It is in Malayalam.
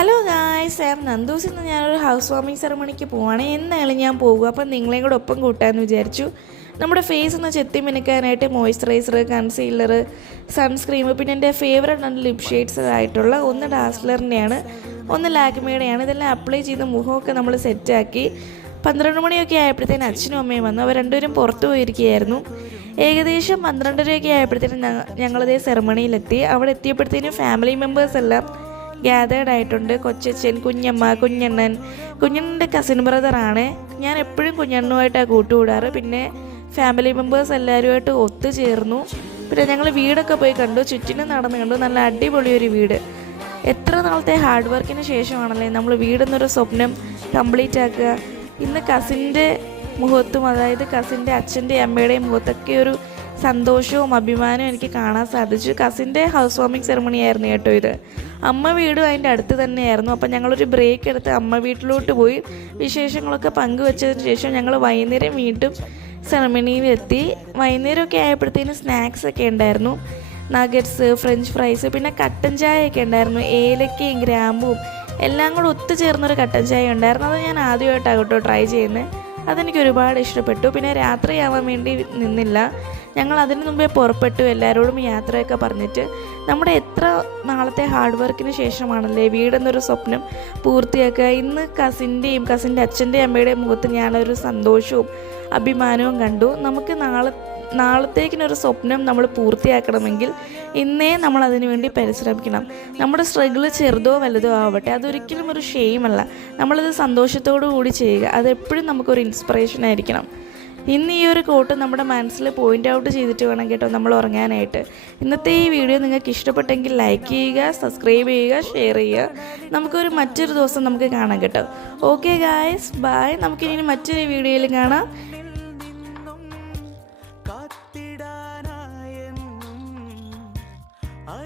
Hello guys, I am Nandus. ഇന്ന് ഞാനൊരു ഹൗസ് വാമിങ് സെറമണിക്ക് പോവാണ്. എന്നാലും ഞാൻ പോകുക. അപ്പം നിങ്ങളെയും കൂടെ ഒപ്പം കൂട്ടാമെന്ന് വിചാരിച്ചു. നമ്മുടെ ഫേസ് ഒന്ന് ചെത്തി മിനുക്കാനായിട്ട് മോയ്സ്ചറൈസർ, കൺസീലർ, സൺസ്ക്രീം, പിന്നെ എൻ്റെ ഫേവറേറ്റ് രണ്ട് ലിപ് ഷെയ്ഡ്സ് ആയിട്ടുള്ള ഒന്ന് ഡാസ്ലറിൻ്റെയാണ്, ഒന്ന് ലാക്മേയുടെയാണ്. ഇതെല്ലാം അപ്ലൈ ചെയ്ത് മുഖമൊക്കെ നമ്മൾ സെറ്റാക്കി 12 മണിയൊക്കെ ആയപ്പോഴത്തേനും അച്ഛനും അമ്മയും വന്നു. അവർ രണ്ടുപേരും പുറത്തു പോയിരിക്കുകയായിരുന്നു. ഏകദേശം 12:30 ആയപ്പോഴത്തേനും ഞങ്ങളിതേ സെറമണിയിലെത്തി. അവിടെ എത്തിയപ്പോഴത്തേനും ഫാമിലി മെമ്പേഴ്സ് എല്ലാം ഗ്യാതേർഡ് ആയിട്ടുണ്ട്. കൊച്ചച്ഛൻ, കുഞ്ഞമ്മ, കുഞ്ഞണ്ണൻ്റെ കസിൻ ബ്രദറാണ്. ഞാൻ എപ്പോഴും കുഞ്ഞണ്ണുമായിട്ടാണ് കൂട്ടുകൂടാറ്. പിന്നെ ഫാമിലി മെമ്പേഴ്സ് എല്ലാവരുമായിട്ട് ഒത്തുചേർന്നു. പിന്നെ ഞങ്ങൾ വീടൊക്കെ പോയി കണ്ടു, ചുറ്റിനും നടന്ന് കണ്ടു. നല്ല അടിപൊളിയൊരു വീട്. എത്ര നാളത്തെ ഹാർഡ് വർക്കിന് ശേഷമാണല്ലേ നമ്മൾ വീടെന്നൊരു സ്വപ്നം കംപ്ലീറ്റ് ആക്കുക. ഇന്ന് കസിൻ്റെ മുഖത്തും, അതായത് കസിൻ്റെ അച്ഛൻ്റെയും അമ്മയുടെയും മുഖത്തൊക്കെ ഒരു സന്തോഷവും അഭിമാനവും എനിക്ക് കാണാൻ സാധിച്ചു. കസിൻ്റെ ഹൗസ് വാമിങ് സെറമണി ആയിരുന്നു കേട്ടോ ഇത്. അമ്മ വീടും അതിൻ്റെ അടുത്ത് തന്നെയായിരുന്നു. അപ്പം ഞങ്ങളൊരു ബ്രേക്ക് എടുത്ത് അമ്മ വീട്ടിലോട്ട് പോയി വിശേഷങ്ങളൊക്കെ പങ്കുവച്ചതിന് ശേഷം ഞങ്ങൾ വൈകുന്നേരം വീണ്ടും സെറമണിയിലെത്തി. വൈകുന്നേരമൊക്കെ ആയപ്പോഴത്തേനും സ്നാക്സൊക്കെ ഉണ്ടായിരുന്നു. നഗറ്റ്സ്, ഫ്രഞ്ച് ഫ്രൈസ്, പിന്നെ കട്ടൻ ചായയൊക്കെ ഉണ്ടായിരുന്നു. ഏലക്കയും ഗ്രാമ്പും എല്ലാം കൂടെ ഒത്തുചേർന്നൊരു കട്ടൻ ചായ ഉണ്ടായിരുന്നു. അത് ഞാൻ ആദ്യമായിട്ടാണ് കേട്ടോ ട്രൈ ചെയ്യുന്നത്. അതെനിക്ക് ഒരുപാട് ഇഷ്ടപ്പെട്ടു. പിന്നെ രാത്രിയാവാൻ വേണ്ടി നിന്നില്ല, ഞങ്ങൾ അതിന് മുമ്പേ പുറപ്പെട്ടു. എല്ലാവരോടും യാത്രയൊക്കെ പറഞ്ഞിട്ട് നമ്മുടെ എത്ര നാളത്തെ ഹാർഡ് വർക്കിന് ശേഷമാണല്ലേ വീടെന്നൊരു സ്വപ്നം പൂർത്തിയാക്കുക. ഇന്ന് കസിൻ്റെ അച്ഛൻ്റെയും അമ്മയുടെയും മുഖത്ത് ഞാനൊരു സന്തോഷവും അഭിമാനവും കണ്ടു. നമുക്ക് നാളത്തേക്കിനൊരു സ്വപ്നം നമ്മൾ പൂർത്തിയാക്കണമെങ്കിൽ ഇന്നേ നമ്മൾ അതിനു വേണ്ടി പരിശ്രമിക്കണം. നമ്മുടെ സ്ട്രഗിൾ ചെറുതോ വലുതോ ആവട്ടെ, അതൊരിക്കലും ഒരു ഷെയിമല്ല. നമ്മളത് സന്തോഷത്തോടു കൂടി ചെയ്യുക. അതെപ്പോഴും നമുക്കൊരു ഇൻസ്പിറേഷൻ ആയിരിക്കണം. ഇന്ന് ഈ ഒരു കോട്ട് നമ്മുടെ മനസ്സിൽ പോയിൻ്റ് ഔട്ട് ചെയ്തിട്ട് വേണം കേട്ടോ നമ്മൾ ഉറങ്ങാനായിട്ട്. ഇന്നത്തെ ഈ വീഡിയോ നിങ്ങൾക്ക് ഇഷ്ടപ്പെട്ടെങ്കിൽ ലൈക്ക് ചെയ്യുക, സബ്സ്ക്രൈബ് ചെയ്യുക, ഷെയർ ചെയ്യുക. മറ്റൊരു ദിവസം നമുക്ക് കാണാം കേട്ടോ. Okay guys, bye. നമുക്കിനി മറ്റൊരു വീഡിയോയിൽ കാണാം.